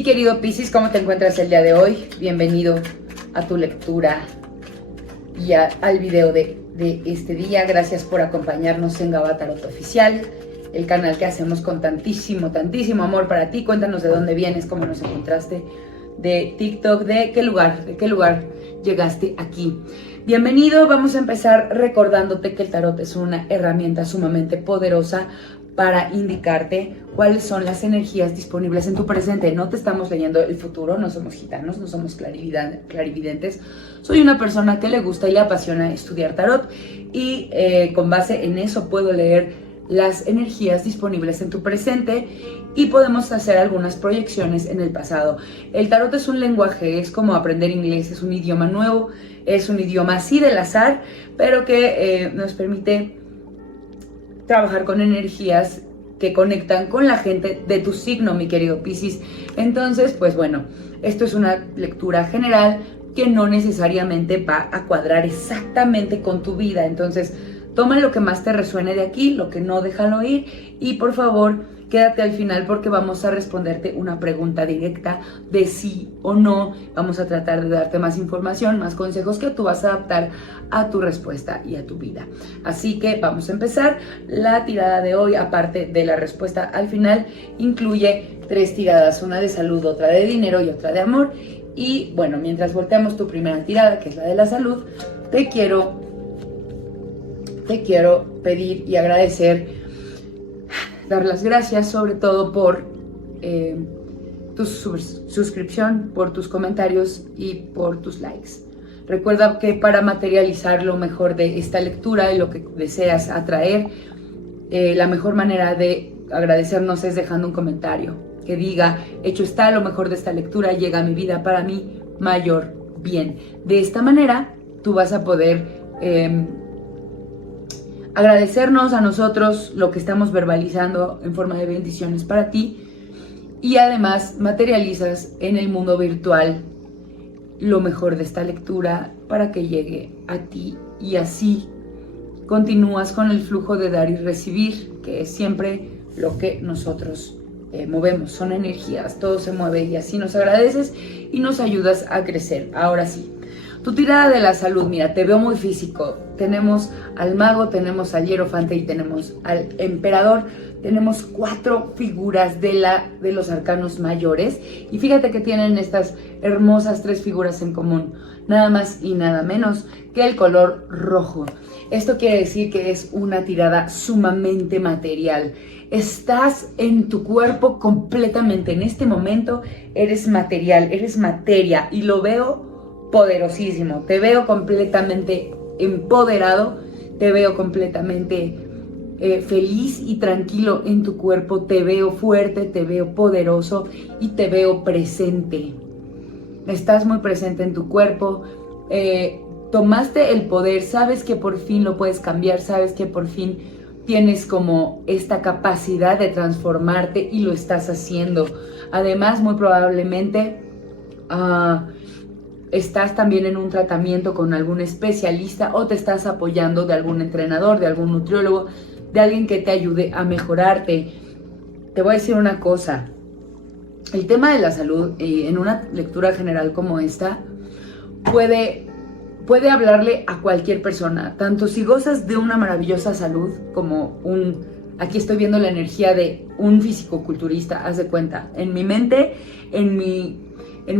Mi querido Piscis, ¿cómo te encuentras el día de hoy? Bienvenido a tu lectura y al video de este día. Gracias por acompañarnos en Gaba Tarot Oficial, el canal que hacemos con tantísimo amor para ti. Cuéntanos de dónde vienes, cómo nos encontraste, de TikTok, de qué lugar llegaste aquí. Bienvenido. Vamos a empezar recordándote que el tarot es una herramienta sumamente poderosa para indicarte cuáles son las energías disponibles en tu presente. No te estamos leyendo el futuro, no somos gitanos, no somos clarividentes. Soy una persona que le gusta y le apasiona estudiar tarot y con base en eso puedo leer las energías disponibles en tu presente y podemos hacer algunas proyecciones en el pasado. El tarot es un lenguaje, es como aprender inglés, es un idioma nuevo, es un idioma así del azar, pero que nos permite trabajar con energías que conectan con la gente de tu signo, mi querido Piscis. Entonces, pues bueno, esto es una lectura general que no necesariamente va a cuadrar exactamente con tu vida. Entonces, toma lo que más te resuene de aquí, lo que no, déjalo ir. Y por favor, quédate al final porque vamos a responderte una pregunta directa de sí o no. Vamos a tratar de darte más información, más consejos que tú vas a adaptar a tu respuesta y a tu vida. Así que vamos a empezar. La tirada de hoy, aparte de la respuesta al final, incluye 3 tiradas, una de salud, otra de dinero y otra de amor. Y bueno, mientras volteamos tu primera tirada, que es la de la salud, te quiero pedir y agradecer, dar las gracias sobre todo por tu suscripción, por tus comentarios y por tus likes. Recuerda que para materializar lo mejor de esta lectura y lo que deseas atraer, la mejor manera de agradecernos es dejando un comentario que diga: hecho está, lo mejor de esta lectura llega a mi vida para mi mayor bien. De esta manera tú vas a poder agradecernos a nosotros lo que estamos verbalizando en forma de bendiciones para ti, y además materializas en el mundo virtual lo mejor de esta lectura para que llegue a ti, y así continúas con el flujo de dar y recibir, que es siempre lo que nosotros movemos, son energías, todo se mueve, y así nos agradeces y nos ayudas a crecer. Ahora sí, tu tirada de la salud, mira, te veo muy físico. Tenemos al mago, tenemos al hierofante y tenemos al emperador. Tenemos 4 figuras de los arcanos mayores. Y fíjate que tienen estas hermosas 3 figuras en común. Nada más y nada menos que el color rojo. Esto quiere decir que es una tirada sumamente material. Estás en tu cuerpo completamente. En este momento eres material, eres materia. Y lo veo poderosísimo, te veo completamente empoderado, te veo completamente feliz y tranquilo en tu cuerpo, te veo fuerte, te veo poderoso y te veo presente. Estás muy presente en tu cuerpo, tomaste el poder, sabes que por fin lo puedes cambiar, sabes que por fin tienes como esta capacidad de transformarte y lo estás haciendo. Además, muy probablemente estás también en un tratamiento con algún especialista o te estás apoyando de algún entrenador, de algún nutriólogo, de alguien que te ayude a mejorarte. Te voy a decir una cosa, el tema de la salud en una lectura general como esta puede hablarle a cualquier persona, tanto si gozas de una maravillosa salud como aquí estoy viendo la energía de un fisicoculturista, haz de cuenta, en mi mente, en mi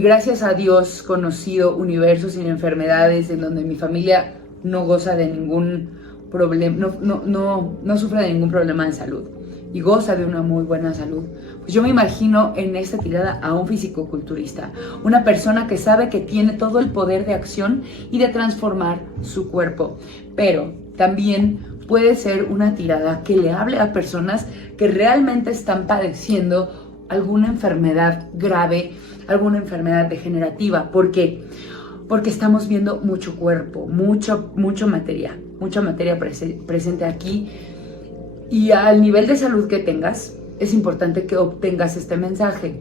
gracias a Dios conocido universo sin enfermedades, en donde mi familia no goza de ningún problema, no sufre de ningún problema de salud y goza de una muy buena salud. Pues yo me imagino en esta tirada a un fisicoculturista, una persona que sabe que tiene todo el poder de acción y de transformar su cuerpo, pero también puede ser una tirada que le hable a personas que realmente están padeciendo alguna enfermedad grave, alguna enfermedad degenerativa. ¿Por qué? Porque estamos viendo mucho cuerpo, mucha materia presente aquí, y al nivel de salud que tengas, es importante que obtengas este mensaje.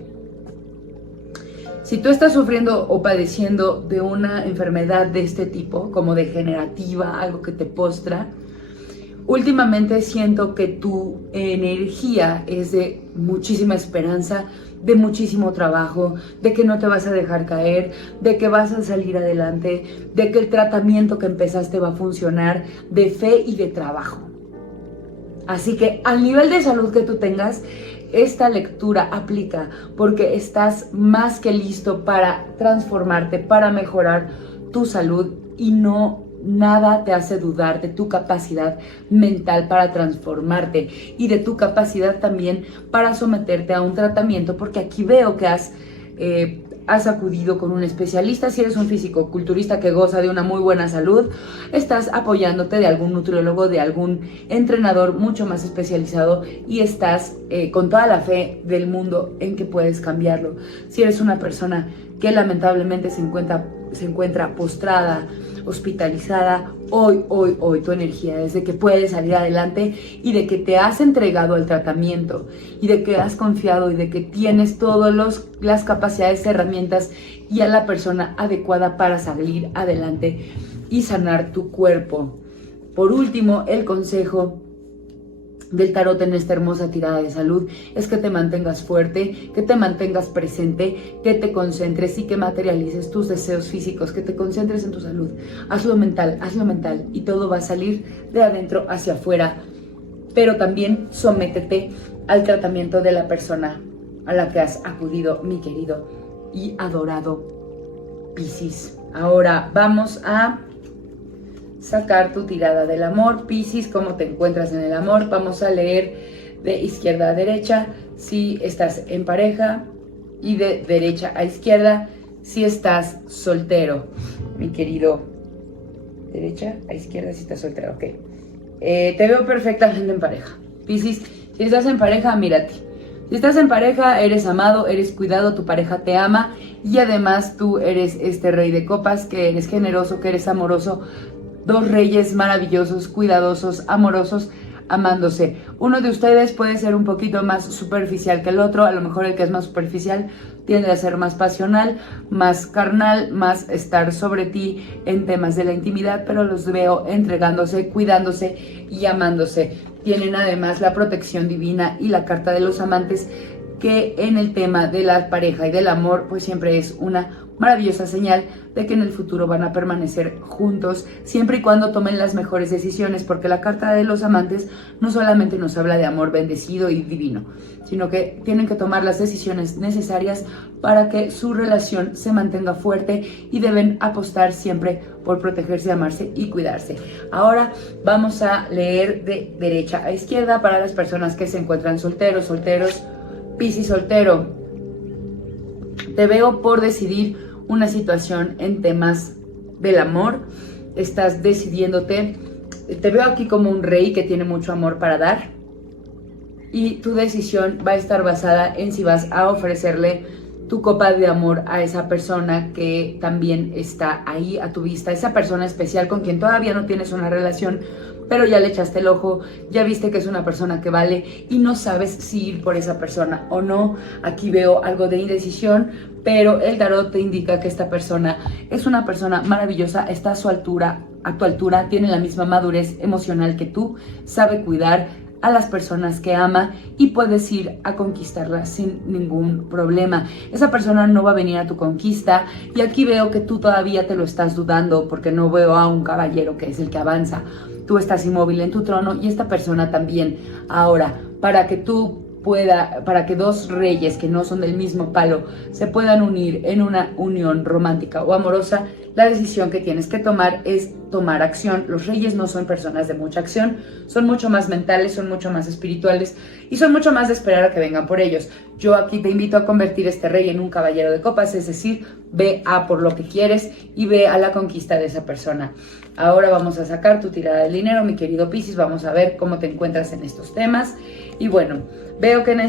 Si tú estás sufriendo o padeciendo de una enfermedad de este tipo, como degenerativa, algo que te postra, últimamente siento que tu energía es de muchísima esperanza, de muchísimo trabajo, de que no te vas a dejar caer, de que vas a salir adelante, de que el tratamiento que empezaste va a funcionar, de fe y de trabajo. Así que al nivel de salud que tú tengas, esta lectura aplica porque estás más que listo para transformarte, para mejorar tu salud y nada te hace dudar de tu capacidad mental para transformarte y de tu capacidad también para someterte a un tratamiento, porque aquí veo que has acudido con un especialista. Si eres un físico-culturista que goza de una muy buena salud, estás apoyándote de algún nutriólogo, de algún entrenador mucho más especializado y estás con toda la fe del mundo en que puedes cambiarlo. Si eres una persona que lamentablemente se encuentra postrada, hospitalizada, hoy tu energía es de que puedes salir adelante y de que te has entregado al tratamiento y de que has confiado y de que tienes todas las capacidades, herramientas y a la persona adecuada para salir adelante y sanar tu cuerpo. Por último, el consejo del tarot en esta hermosa tirada de salud es que te mantengas fuerte, que te mantengas presente, que te concentres y que materialices tus deseos físicos, que te concentres en tu salud. Hazlo mental y todo va a salir de adentro hacia afuera. Pero también sométete al tratamiento de la persona a la que has acudido, mi querido y adorado Piscis. Ahora vamos a sacar tu tirada del amor. Piscis, ¿cómo te encuentras en el amor? Vamos a leer de izquierda a derecha si estás en pareja y de derecha a izquierda si estás soltero, mi querido. Derecha a izquierda si estás soltero, ok. Te veo perfectamente en pareja. Piscis, si estás en pareja, mírate. Si estás en pareja, eres amado, eres cuidado, tu pareja te ama y además tú eres este rey de copas, que eres generoso, que eres amoroso. Dos reyes maravillosos, cuidadosos, amorosos, amándose. Uno de ustedes puede ser un poquito más superficial que el otro. A lo mejor el que es más superficial tiende a ser más pasional, más carnal, más estar sobre ti en temas de la intimidad, pero los veo entregándose, cuidándose y amándose. Tienen además la protección divina y la carta de los amantes, que en el tema de la pareja y del amor pues siempre es una maravillosa señal de que en el futuro van a permanecer juntos siempre y cuando tomen las mejores decisiones, porque la carta de los amantes no solamente nos habla de amor bendecido y divino, sino que tienen que tomar las decisiones necesarias para que su relación se mantenga fuerte y deben apostar siempre por protegerse, amarse y cuidarse. Ahora vamos a leer de derecha a izquierda para las personas que se encuentran solteros. Piscis soltero, te veo por decidir una situación en temas del amor. Estás decidiéndote. Te veo aquí como un rey que tiene mucho amor para dar y tu decisión va a estar basada en si vas a ofrecerle tu copa de amor a esa persona que también está ahí a tu vista, esa persona especial con quien todavía no tienes una relación, pero ya le echaste el ojo, ya viste que es una persona que vale y no sabes si ir por esa persona o no. Aquí veo algo de indecisión, pero el tarot te indica que esta persona es una persona maravillosa, está a tu altura, tiene la misma madurez emocional que tú, sabe cuidar a las personas que ama y puedes ir a conquistarla sin ningún problema. Esa persona no va a venir a tu conquista y aquí veo que tú todavía te lo estás dudando porque no veo a un caballero que es el que avanza. Tú estás inmóvil en tu trono y esta persona también. Ahora, para que dos reyes que no son del mismo palo se puedan unir en una unión romántica o amorosa, la decisión que tienes que tomar es tomar acción. Los reyes no son personas de mucha acción, son mucho más mentales, son mucho más espirituales y son mucho más de esperar a que vengan por ellos. Yo aquí te invito a convertir este rey en un caballero de copas, es decir, ve a por lo que quieres y ve a la conquista de esa persona. Ahora vamos a sacar tu tirada del dinero, mi querido Piscis, vamos a ver cómo te encuentras en estos temas. Y bueno, veo que en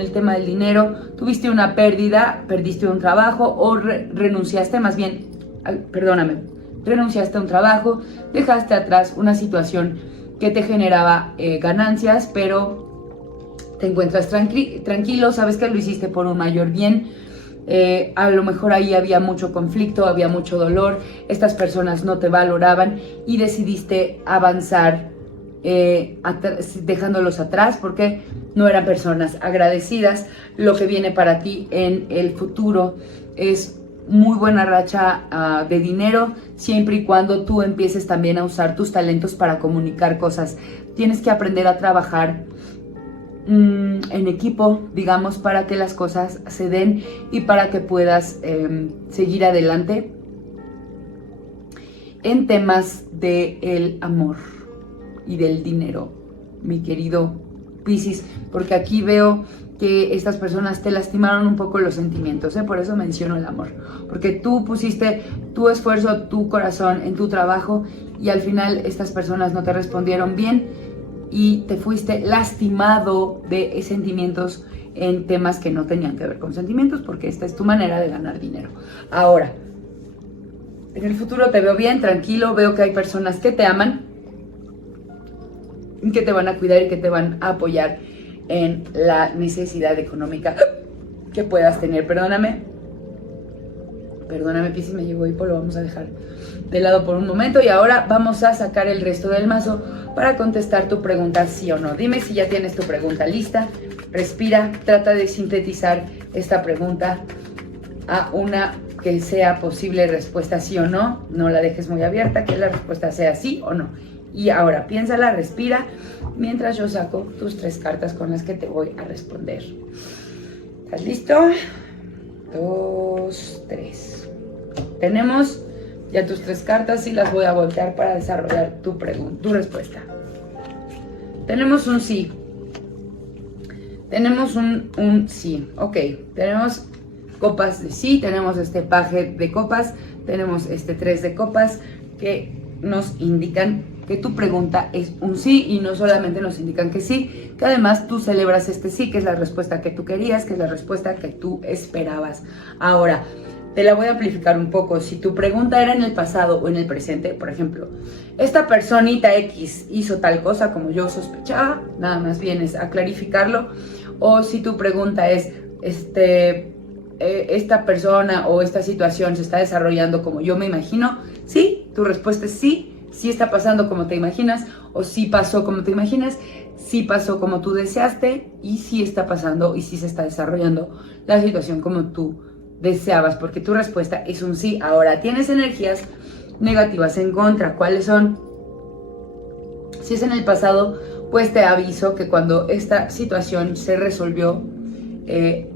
el tema del dinero tuviste una pérdida, perdiste un trabajo o renunciaste a un trabajo, dejaste atrás una situación que te generaba ganancias, pero te encuentras tranquilo, sabes que lo hiciste por un mayor bien. A lo mejor ahí había mucho conflicto, había mucho dolor, estas personas no te valoraban y decidiste avanzar dejándolos atrás porque no eran personas agradecidas. Lo que viene para ti en el futuro es muy buena racha de dinero, siempre y cuando tú empieces también a usar tus talentos para comunicar cosas. Tienes que aprender a trabajar en equipo, digamos, para que las cosas se den y para que puedas seguir adelante en temas del amor y del dinero, mi querido Piscis, porque aquí veo que estas personas te lastimaron un poco los sentimientos, por eso menciono el amor, porque tú pusiste tu esfuerzo, tu corazón en tu trabajo y al final estas personas no te respondieron bien y te fuiste lastimado de sentimientos en temas que no tenían que ver con sentimientos, porque esta es tu manera de ganar dinero. Ahora, en el futuro te veo bien, tranquilo, veo que hay personas que te aman, que te van a cuidar y que te van a apoyar en la necesidad económica que puedas tener. Perdóname, Piscis, me llegó hipo, lo vamos a dejar de lado por un momento y ahora vamos a sacar el resto del mazo para contestar tu pregunta sí o no. Dime si ya tienes tu pregunta lista, respira, trata de sintetizar esta pregunta a una que sea posible respuesta sí o no, no la dejes muy abierta, que la respuesta sea sí o no. Y ahora piénsala, respira, mientras yo saco tus 3 cartas con las que te voy a responder. ¿Estás listo? 2, 3. Tenemos ya tus 3 cartas y las voy a voltear para desarrollar tu respuesta. Tenemos un sí. Tenemos un sí. Ok, tenemos copas de sí, tenemos este paje de copas, tenemos este 3 de copas que nos indican que tu pregunta es un sí y no solamente nos indican que sí, que además tú celebras este sí, que es la respuesta que tú querías, que es la respuesta que tú esperabas. Ahora, te la voy a amplificar un poco. Si tu pregunta era en el pasado o en el presente, por ejemplo, esta personita X hizo tal cosa como yo sospechaba, nada más vienes a clarificarlo. O si tu pregunta es, esta persona o esta situación se está desarrollando como yo me imagino, sí, tu respuesta es sí. Sí está pasando como te imaginas, o sí pasó como te imaginas, sí pasó como tú deseaste, y sí está pasando y sí se está desarrollando la situación como tú deseabas, porque tu respuesta es un sí. Ahora, tienes energías negativas en contra. ¿Cuáles son? Si es en el pasado, pues te aviso que cuando esta situación se resolvió,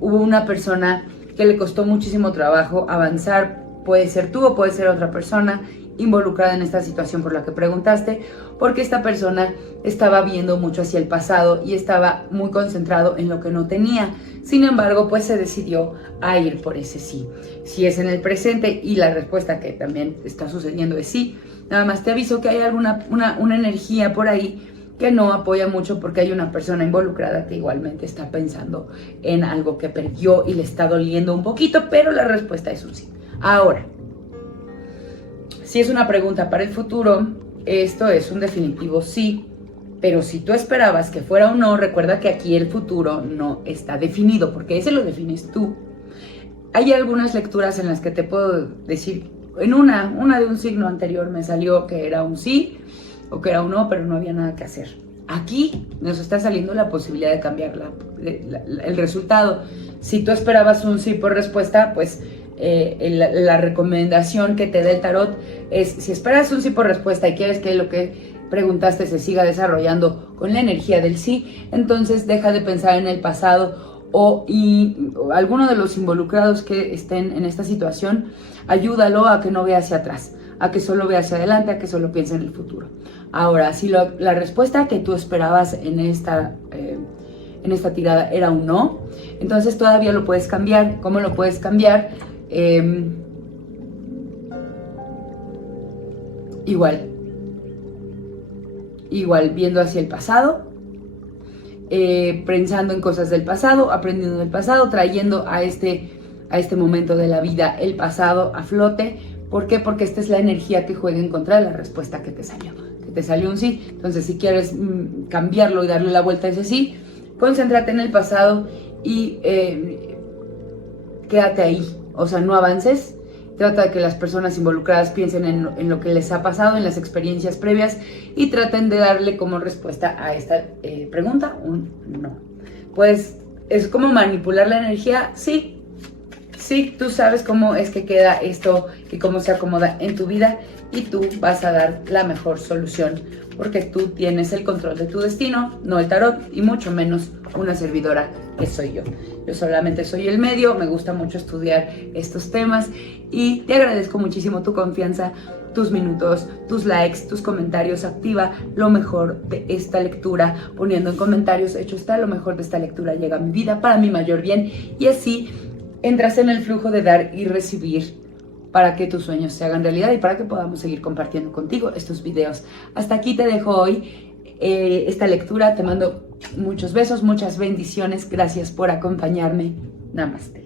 hubo una persona que le costó muchísimo trabajo avanzar. Puede ser tú o puede ser otra persona involucrada en esta situación por la que preguntaste, porque esta persona estaba viendo mucho hacia el pasado y estaba muy concentrado en lo que no tenía. Sin embargo, pues se decidió a ir por ese sí. Si es en el presente y la respuesta que también está sucediendo es sí, nada más te aviso que hay una energía por ahí que no apoya mucho, porque hay una persona involucrada que igualmente está pensando en algo que perdió y le está doliendo un poquito, pero la respuesta es un sí. Ahora, si es una pregunta para el futuro, esto es un definitivo sí, pero si tú esperabas que fuera un no, recuerda que aquí el futuro no está definido, porque ese lo defines tú. Hay algunas lecturas en las que te puedo decir, en una de un signo anterior me salió que era un sí o que era un no, pero no había nada que hacer. Aquí nos está saliendo la posibilidad de cambiar el resultado. Si tú esperabas un sí por respuesta, pues la recomendación que te da el tarot es, si esperas un sí por respuesta y quieres que lo que preguntaste se siga desarrollando con la energía del sí, entonces deja de pensar en el pasado o alguno de los involucrados que estén en esta situación, ayúdalo a que no vea hacia atrás, a que solo vea hacia adelante, a que solo piense en el futuro. Ahora, si la respuesta que tú esperabas en esta tirada era un no, entonces todavía lo puedes cambiar. ¿Cómo lo puedes cambiar? Igual viendo hacia el pasado, pensando en cosas del pasado, aprendiendo del pasado, trayendo a este momento de la vida el pasado a flote. ¿Por qué? Porque esta es la energía que juega en contra de la respuesta que te salió un sí. Entonces, si quieres cambiarlo y darle la vuelta a ese sí, concéntrate en el pasado y quédate ahí. O sea, no avances Trata de que las personas involucradas piensen en lo que les ha pasado, en las experiencias previas y traten de darle como respuesta a esta pregunta un no. Pues, ¿es como manipular la energía? Sí. Sí, tú sabes cómo es que queda esto y cómo se acomoda en tu vida y tú vas a dar la mejor solución porque tú tienes el control de tu destino, no el tarot y mucho menos una servidora que soy yo. Yo solamente soy el medio, me gusta mucho estudiar estos temas y te agradezco muchísimo tu confianza, tus minutos, tus likes, tus comentarios. Activa lo mejor de esta lectura poniendo en comentarios, hecho está, lo mejor de esta lectura llega a mi vida para mi mayor bien y así entras en el flujo de dar y recibir para que tus sueños se hagan realidad y para que podamos seguir compartiendo contigo estos videos. Hasta aquí te dejo hoy esta lectura. Te mando muchos besos, muchas bendiciones. Gracias por acompañarme. Namaste.